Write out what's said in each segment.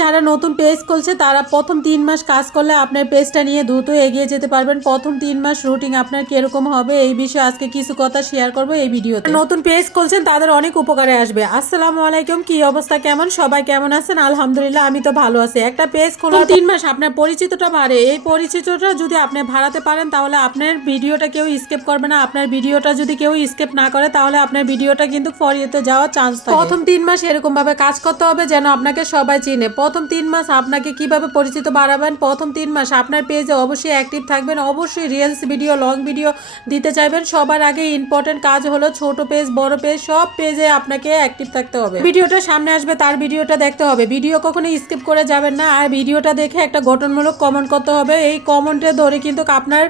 যারা নতুন পেজ খুলছে তারা প্রথম তিন মাস কাজ করলে আপনার পেজটা নিয়ে দ্রুত এগিয়ে যেতে পারবেন। প্রথম তিন মাস রুটিন আপনার কীরকম হবে এই বিষয়ে আজকে কিছু কথা শেয়ার করব এই ভিডিওতে। নতুন পেজ খুলছেন তাদের অনেক উপকারে আসবে। আসসালামু আলাইকুম কি অবস্থা কেমন? সবাই কেমন আছেন? আলহামদুলিল্লাহ আমি তো ভালো আছি। একটা পেজ খোলা তিন মাস আপনার পরিচিতটা বাড়ে। এই পরিচিতটা যদি আপনি ভাড়াতে পারেন তাহলে আপনার ভিডিওটা কেউ স্কেপ করবে না। আপনার ভিডিওটা যদি কেউ স্কেপ না করে তাহলে আপনার ভিডিওটা কিন্তু ফরিয়েতে যাওয়ার চান্স থাকে। প্রথম তিন মাস এরকম ভাবে কাজ করতে হবে যেন আপনাকে সবাই চিনে। প্রথম তিন মাস আপনাকে কীভাবে পরিচিত বাড়াবেন? প্রথম তিন মাস আপনার পেজে অবশ্যই অ্যাক্টিভ থাকবেন। অবশ্যই রিলস ভিডিও লং ভিডিও দিতে চাইবেন। সবার আগে ইম্পর্টেন্ট কাজ হলো ছোট পেজ বড় পেজ সব পেজে আপনাকে অ্যাক্টিভ থাকতে হবে। ভিডিওটা সামনে আসবে, তার ভিডিওটা দেখতে হবে। ভিডিও কখনো স্কিপ করে যাবেন না। আর ভিডিওটা দেখে একটা গঠনমূলক কমেন্ট করতে হবে। এই কমেন্টে ধরে কিন্তু আপনার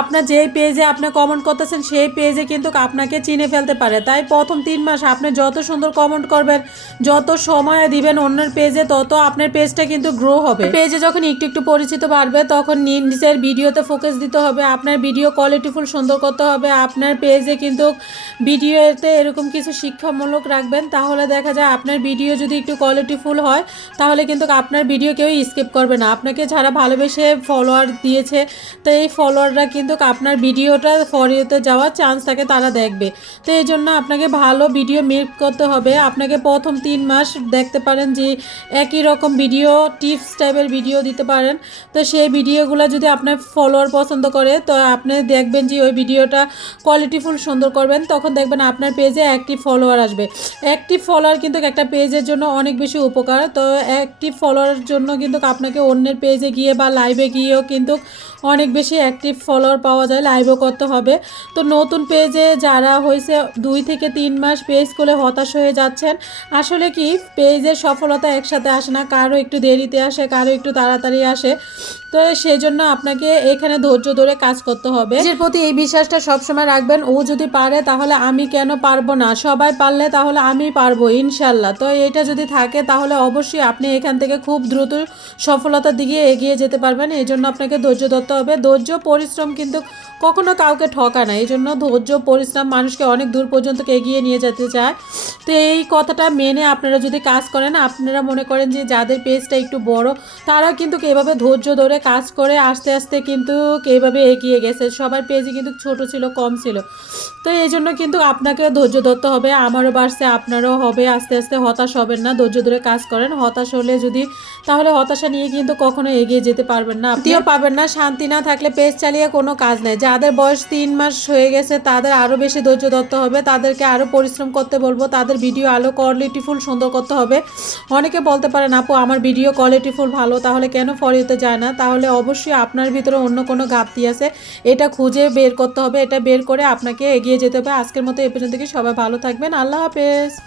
আপনার যেই পেজে আপনি কমেন্ট করতেছেন, সেই পেজে কিন্তু আপনাকে চিনে ফেলতে পারে। তাই প্রথম তিন মাস আপনি যত সুন্দর কমেন্ট করবেন, যত সময় দিবেন অন্যের পেজে তত আপনার পেজটা কিন্তু গ্রো হবে। পেজে যখন একটু একটু পরিচিত বাড়বে, তখন নিজের ভিডিওতে ফোকাস দিতে হবে। আপনার ভিডিও কোয়ালিটিফুল সুন্দর করতে হবে। আপনার পেজে কিন্তু ভিডিওতে এরকম কিছু শিক্ষামূলক রাখবেন, তাহলে দেখা যায় আপনার ভিডিও যদি একটু কোয়ালিটিফুল হয়, তাহলে কিন্তু আপনার ভিডিও কেউ স্কিপ করবে না। আপনাকে যারা ভালোবেসে ফলোয়ার দিয়েছে, তো এই ফলোয়াররা কিন্তু আপনার ভিডিওটা ফরিয়েতে যাওয়ার চান্স থাকে তারা দেখবে। তো এই জন্য আপনাকে ভালো ভিডিও মেক করতে হবে। আপনাকে প্রথম তিন মাস দেখতে পারেন যে একই রকম ভিডিও টিপস টাইপের ভিডিও দিতে পারেন। তো সেই ভিডিওগুলো যদি আপনার ফলোয়ার পছন্দ করে, তো আপনি দেখবেন যে ওই ভিডিওটা কোয়ালিটিফুল সুন্দর করবেন। তখন দেখবেন আপনার পেজে একটি ফলোয়ার আসবে। একটি ফলোয়ার কিন্তু একটা পেজের জন্য অনেক বেশি উপকার। তো একটি ফলোয়ারের জন্য কিন্তু আপনাকে অন্যের পেজে গিয়ে বা লাইভে গিয়েও কিন্তু অনেক বেশি অ্যাক্টিভ ফলোয়ার পাওয়া যায় লাইভও করতে হবে। তো নতুন পেজে যারা হয়েছে দুই থেকে তিন মাস পেজ খুলে হতাশ হয়ে যাচ্ছেন, আসলে কি পেজের সফলতা একসাথে আসে না, কারও একটু দেরিতে আসে, কারও একটু তাড়াতাড়ি আসে। তো সেই জন্য আপনাকে এখানে ধৈর্য ধরে কাজ করতে হবে। নিজের প্রতি এই বিশ্বাসটা সবসময় রাখবেন, ও যদি পারে তাহলে আমি কেন পারব না? সবাই পারলে তাহলে আমি পারব ইনশাল্লাহ তো এটা যদি থাকে তাহলে অবশ্যই আপনি এখান থেকে খুব দ্রুত সফলতার দিকে এগিয়ে যেতে পারবেন এই জন্য আপনাকে ধৈর্য ধরতে হবে। ধৈর্য পরিশ্রম কিন্তু কখনো কাউকে ঠকা না। এই জন্য ধৈর্য পরিশ্রম মানুষকে অনেক দূর পর্যন্ত এগিয়ে নিয়ে যেতে চায়। তো এই কথাটা মেনে আপনারা যদি কাজ করেন আপনারা মনে করেন যে যাদের পেজটা একটু বড় তারা কিন্তু এভাবে ধৈর্য ধরে কাজ করে আস্তে আস্তে কিন্তু এইভাবে এগিয়ে গেছে। সবার পেজই কিন্তু ছোট ছিল কম ছিল। তো এই জন্য কিন্তু আপনাকে ধৈর্য ধরতে হবে। আমারও বাড়ছে আপনারও হবে। আস্তে আস্তে হতাশ হবেন না ধৈর্য ধরে কাজ করেন। হতাশ হলে যদি তাহলে হতাশা নিয়ে কিন্তু কখনো এগিয়ে যেতে পারবেন না। আপনিও পাবেন না শান্তি না থাকলে পেজ চালিয়ে কোনো কাজ নেই। যাদের বয়স তিন মাস হয়ে গেছে, তাদের আরও বেশি ধৈর্য ধরতে হবে, তাদেরকে আরও পরিশ্রম করতে বলব, তাদের ভিডিও আলো কোয়ালিটিফুল সুন্দর করতে হবে। অনেকে বলতে পারেন, আপু, আমার ভিডিও কোয়ালিটিফুল ভালো, তাহলে কেন ফরিতে যায় না? তাহলে অবশ্যই আপনার ভিতরে অন্য কোনো ঘাটতি আছে। এটা খুঁজে বের করতে হবে, এটা বের করে আপনাকে এগিয়ে যেতে হবে। আজকের মতো এ পর্যন্ত কি সবাই ভালো থাকবেন। আল্লাহ হাফেজ।